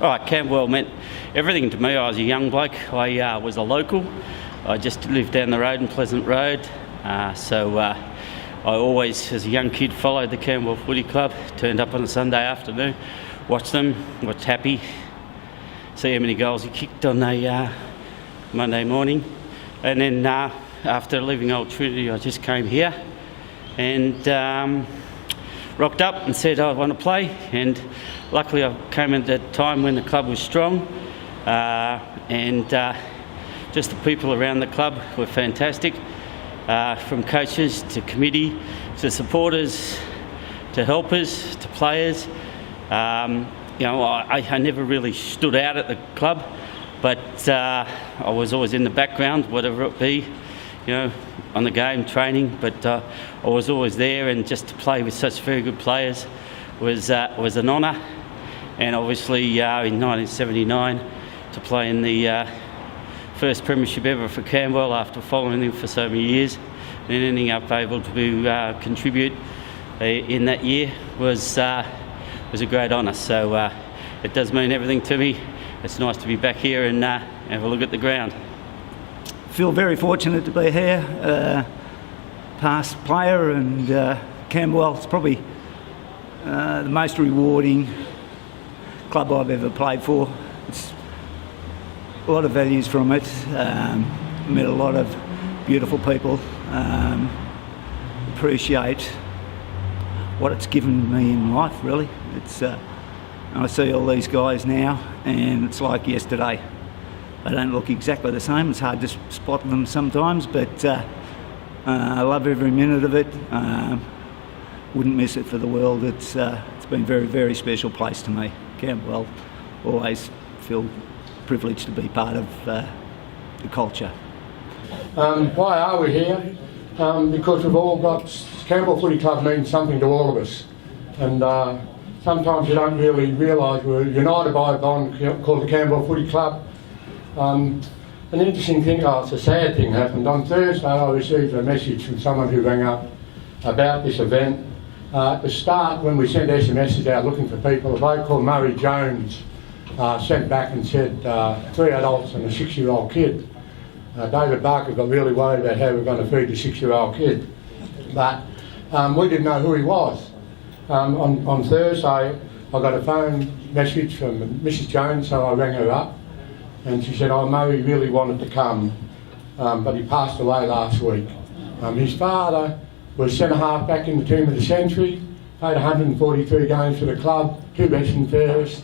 Right, Camberwell meant everything to me. I was a young bloke. I was a local. I just lived down the road in Pleasant Road. So I always, as a young kid, followed the Camberwell Footy Club. Turned up on a Sunday afternoon, watched them, was happy. See how many goals he kicked on a Monday morning. And then after leaving Old Trinity, I just came here and rocked up and said I want to play, and luckily I came at a time when the club was strong, and just the people around the club were fantastic, from coaches to committee to supporters to helpers to players. You know, I never really stood out at the club, but I was always in the background, whatever it be, you know, on the game, training, but I was always there, and just to play with such very good players was an honour. And obviously in 1979 to play in the first premiership ever for Camberwell after following him for so many years, and ending up able to contribute in that year was a great honour. So it does mean everything to me. It's nice to be back here and have a look at the ground. Feel very fortunate to be here. Past player, and Camberwell, it's probably the most rewarding club I've ever played for. It's a lot of values from it. Met a lot of beautiful people. Appreciate what it's given me in life, really. It's I see all these guys now, and it's like yesterday. They don't look exactly the same. It's hard to spot them sometimes, but I love every minute of it. Wouldn't miss it for the world. It's been a very, very special place to me. Camberwell, always feel privileged to be part of the culture. Why are we here? Because we've all got, Camberwell Footy Club means something to all of us, and sometimes you don't really realise we're united by a bond called the Camberwell Footy Club. An interesting thing, it's a sad thing happened. On Thursday I received a message from someone who rang up about this event. At the start, when we sent SMSs out looking for people, a bloke called Murray Jones sent back and said 3 adults and a 6-year-old kid. David Barker got really worried about how we were going to feed the 6-year-old kid, but we didn't know who he was. On Thursday I got a phone message from Mrs Jones, so I rang her up. And she said, Murray really wanted to come, but he passed away last week. His father was centre-half back in the team of the century, played 143 games for the club, 2 Western Fairs,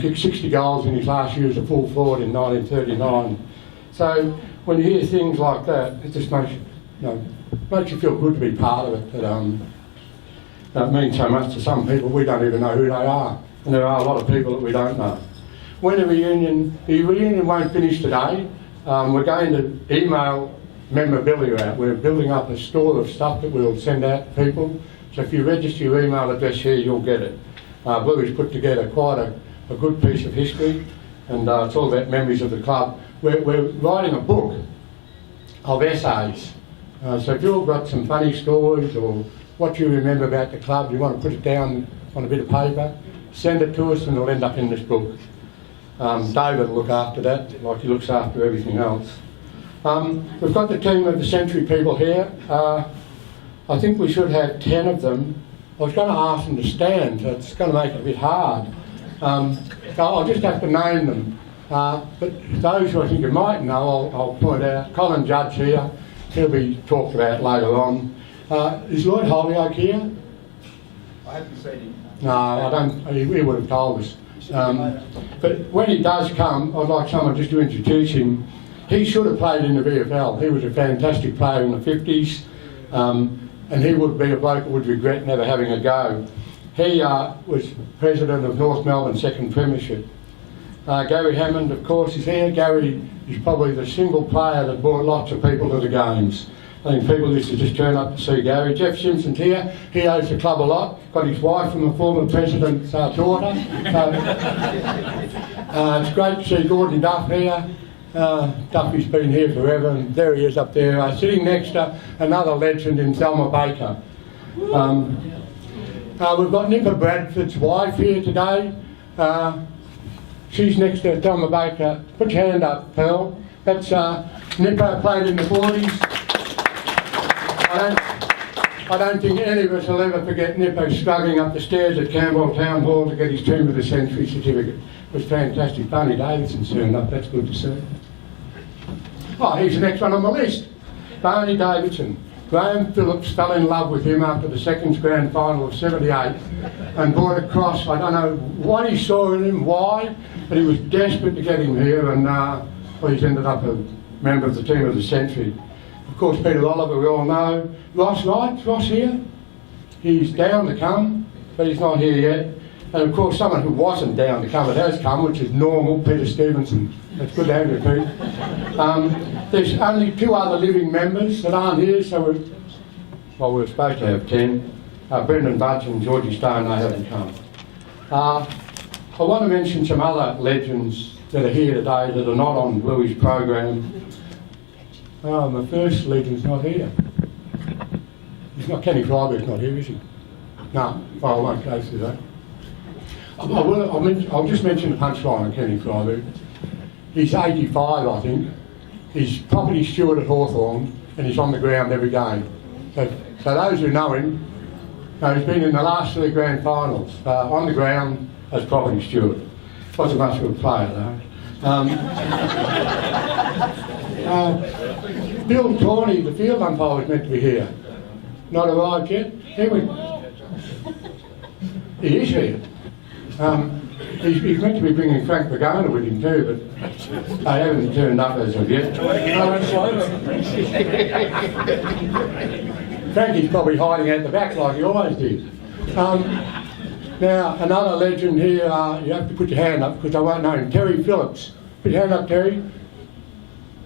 kicked 60 goals in his last year as a full forward in 1939. So when you hear things like that, it just makes you feel good to be part of it. That means so much to some people. We don't even know who they are, and there are a lot of people that we don't know. When the reunion won't finish today, we're going to email memorabilia out. We're building up a store of stuff that we'll send out to people. So if you register your email address here, you'll get it. Bluey's put together quite a good piece of history, and it's all about memories of the club. We're writing a book of essays. So if you've got some funny stories or what you remember about the club, you want to put it down on a bit of paper, send it to us and it'll end up in this book. David will look after that, like he looks after everything else. We've got the team of the Century people here. I think we should have 10 of them. I was going to ask them to stand, so it's going to make it a bit hard. So I'll just have to name them. But those who I think you might know, I'll point out. Colin Judge here, he'll be talked about later on. Is Lloyd Holyoake here? I haven't seen him. No, I don't. He would have told us. But when he does come, I'd like someone just to introduce him. He should have played in the VFL. He was a fantastic player in the 50s, and he would be a bloke who would regret never having a go. He was president of North Melbourne's second premiership. Gary Hammond, of course, is here. Gary is probably the single player that brought lots of people to the games. I think people used to just turn up to see Gary. Jeff Simpson's here. He owes the club a lot. Got his wife from the former president's daughter. It's great to see Gordon Duff here. Duffy's been here forever, and there he is up there, sitting next to another legend in Thelma Baker. We've got Nicola Bradford's wife here today. She's next to Thelma Baker. Put your hand up, Pearl. That's Nipper, played in the 40s. I don't think any of us will ever forget Nipper struggling up the stairs at Camberwell Town Hall to get his Team of the Century certificate. It was fantastic. Barney Davidson's turned up, that's good to see. Oh, he's the next one on the list. Barney Davidson. Graham Phillips fell in love with him after the second grand final of '78 and brought across, I don't know what he saw in him, why, but he was desperate to get him here, and well, he's ended up a member of the Team of the Century. Of course, Peter Oliver, we all know. Ross Wright, Ross here. He's down to come, but he's not here yet. And of course, someone who wasn't down to come, but has come, which is normal, Peter Stevenson. It's good to have you, Pete. There's only 2 other living members that aren't here, so we're supposed to have 10. Brendan Budge and Georgie Stone, they haven't come. I want to mention some other legends that are here today that are not on Bluey's program. My first legend's not here. He's not, Kenny Freiberg's not here, is he? No, well, I won't go through that. I'll just mention the punchline on Kenny Freiberg. He's 85, I think. He's property steward at Hawthorn, and he's on the ground every game. So those who know him, he's been in the last 3 grand finals, on the ground as property steward. Wasn't much of a player though. Bill Tawney, the field umpire, was meant to be here. Not arrived yet. He is here. He's meant to be bringing Frank Pagano with him too, but they haven't turned up as of yet. Frankie's probably hiding out the back like he always did. Now, another legend here, you have to put your hand up because I won't know him. Terry Phillips. Put your hand up, Terry.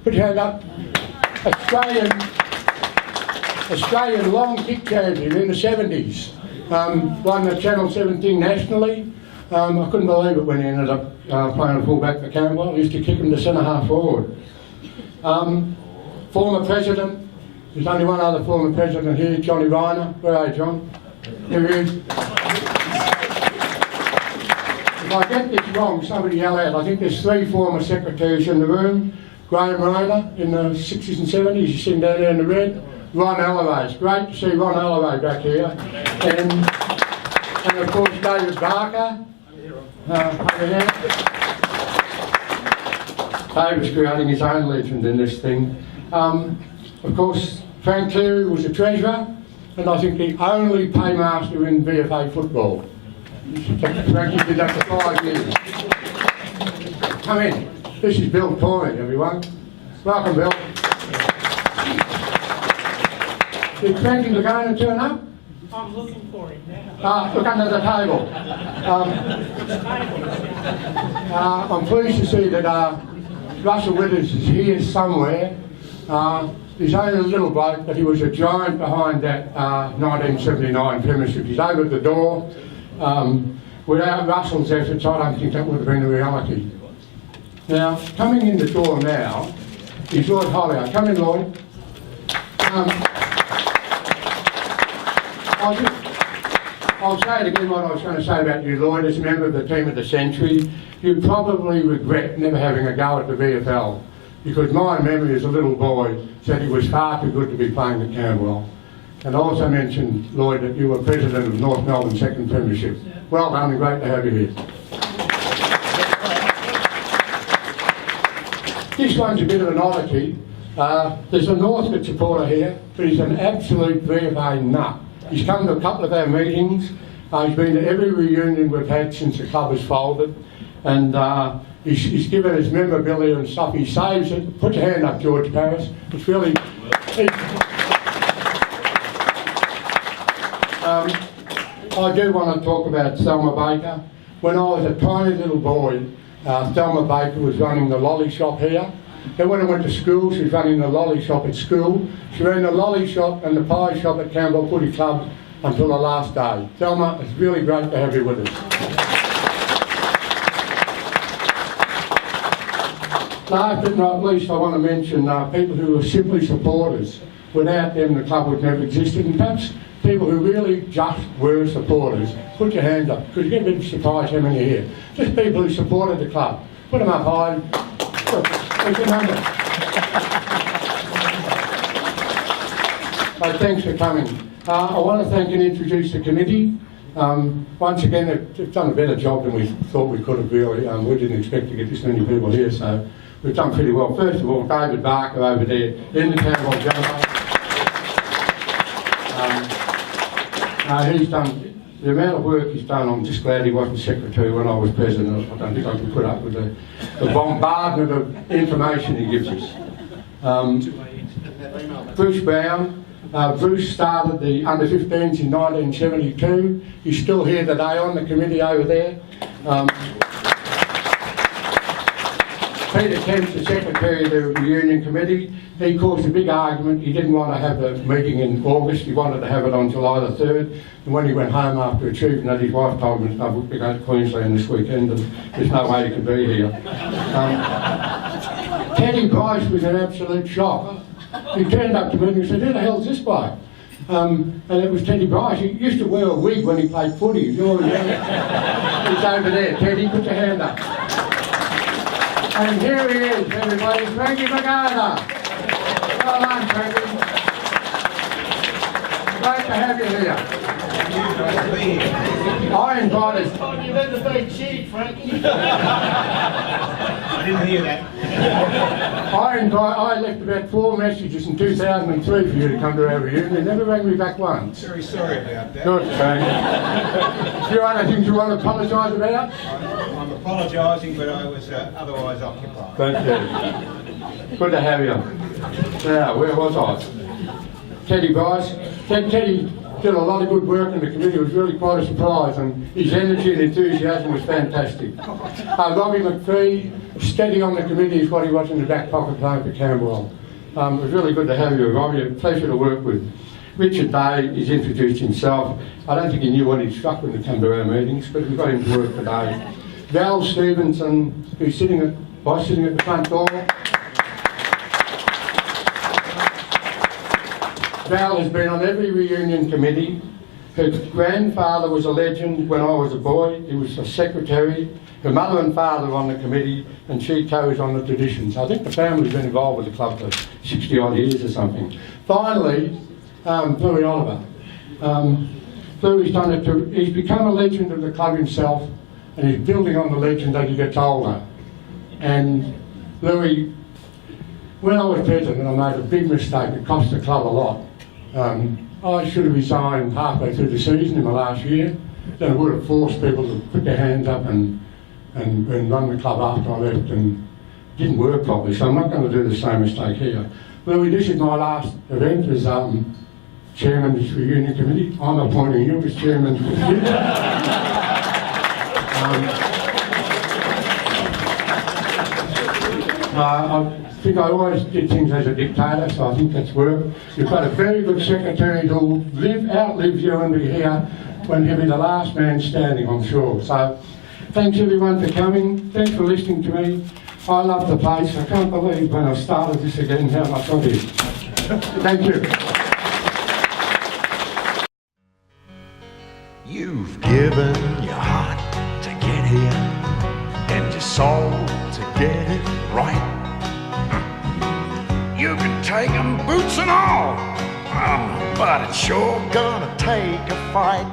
Put your hand up. Australian long kick champion in the 70s. Won the Channel 17 nationally. I couldn't believe it when he ended up playing full back for Camberwell. He used to kick him to centre half forward. Former president, there's only one other former president here, Johnny Reiner. Where are you, John? Here he is. If I get this wrong, somebody yell out. I think there's 3 former secretaries in the room. Graham Rayner in the 60s and 70s, you see him down there in the red. Ron Alloway, it's great to see Ron Alloway back here. And of course David Barker. Over there. David's creating his own legend in this thing. Of course, Frank Cleary was the treasurer, and I think the only paymaster in VFA football. Frankie did that for 5 years. Come in. This is Bill Tawney, everyone. Welcome, Bill. Is Frankie going to turn up? I'm looking for him now. Look under the table. I'm pleased to see that Russell Withers is here somewhere. He's only a little bloke, but he was a giant behind that 1979 Premiership. He's over at the door. Without Russell's efforts, I don't think that would have been a reality. Now, coming in the door now is Lloyd Hollier. Come in, Lloyd. I'll say it again what I was going to say about you, Lloyd. As a member of the Team of the Century, you probably regret never having a go at the VFL, because my memory as a little boy said he was far too good to be playing at Camberwell. And I also mentioned, Lloyd, that you were president of North Melbourne's second Premiership. Well done and great to have you here. This one's a bit of an oddity. There's a Northcote supporter here, but he's an absolute VFA nut. He's come to a couple of our meetings. He's been to every reunion we've had since the club has folded. And he's given his memorabilia and stuff. He saves it. Put your hand up, George Paris. It's really... I do want to talk about Thelma Baker. When I was a tiny little boy, Thelma Baker was running the lolly shop here. Then when I went to school, she was running the lolly shop at school. She ran the lolly shop and the pie shop at Camberwell Footy Club until the last day. Thelma, it's really great to have you with us. Last but not least, I want to mention people who are simply supporters. Without them, the club would never have existed. And perhaps people who really just were supporters, put your hands up, because you get a bit surprised how many are here. Just people who supported the club. Put them up high. Look, there's your number. So thanks for coming. I want to thank and introduce the committee. Once again, they've done a better job than we thought we could have really. We didn't expect to get this many people here, so we've done pretty well. First of all, David Barker over there in the Camberwell Jumbo. He's done, the amount of work he's done, I'm just glad he wasn't secretary when I was president. I don't think I could put up with the bombardment of information he gives us. Bruce Brown. Bruce started the under-15s in 1972. He's still here today on the committee over there. Peter Kemp's the secretary of the reunion committee. He caused a big argument. He didn't want to have the meeting in August. He wanted to have it on July the 3rd. And when he went home after achieving that, his wife told him, we'll be going to Queensland this weekend and there's no way he could be here. Teddy Bryce was an absolute shock. He turned up to me and said, who the hell's this bloke? And it was Teddy Bryce. He used to wear a wig when he played footy. He's over there. Teddy, put your hand up. And here he is, everybody, Frankie McArthur. Well done, Frankie. Great to have you here. I invited... You better be cheap, Frankie. I didn't hear that. I left about 4 messages in 2003 for you to come to our reunion. You never rang me back once. Very sorry about that. Good, Frankie. A few other things you want to apologise about? I'm apologising, but I was otherwise occupied. Thank you. Good to have you. Now, where was I? Teddy Bryce. Teddy did a lot of good work in the committee. It was really quite a surprise, and his energy and enthusiasm was fantastic. Robbie McPhee, steady on the committee, is what he was in the back pocket playing for Camberwell. It was really good to have you, Robbie. A pleasure to work with. Richard Day, he's introduced himself. I don't think he knew what he'd struck when he came to our meetings, but we got him to work today. Val Stevenson, who's sitting at the front door. Val has been on every reunion committee. Her grandfather was a legend when I was a boy. He was a secretary. Her mother and father were on the committee, and she carries on the traditions. I think the family's been involved with the club for 60 odd years or something. Finally, Louis Oliver. Louis he's become a legend of the club himself, and he's building on the legend as he gets older. And Louis, when I was president, I made a big mistake. It cost the club a lot. I should have resigned halfway through the season in the last year. Then it would have forced people to put their hands up and run the club after I left, and it didn't work properly. So I'm not going to do the same mistake here. Louis, this is my last event as chairman of this reunion committee. I'm appointing you as chairman for the future. I think I always did things as a dictator, so I think that's worked. You've got a very good secretary who'll outlive you and be here when he'll be the last man standing, I'm sure. So thanks everyone for coming. Thanks for listening to me. I love the place. I can't believe when I started this again how much I did. Thank you. You've given your heart to get here and your soul to get it right. You can take 'em boots and all, but it's sure gonna take a fight.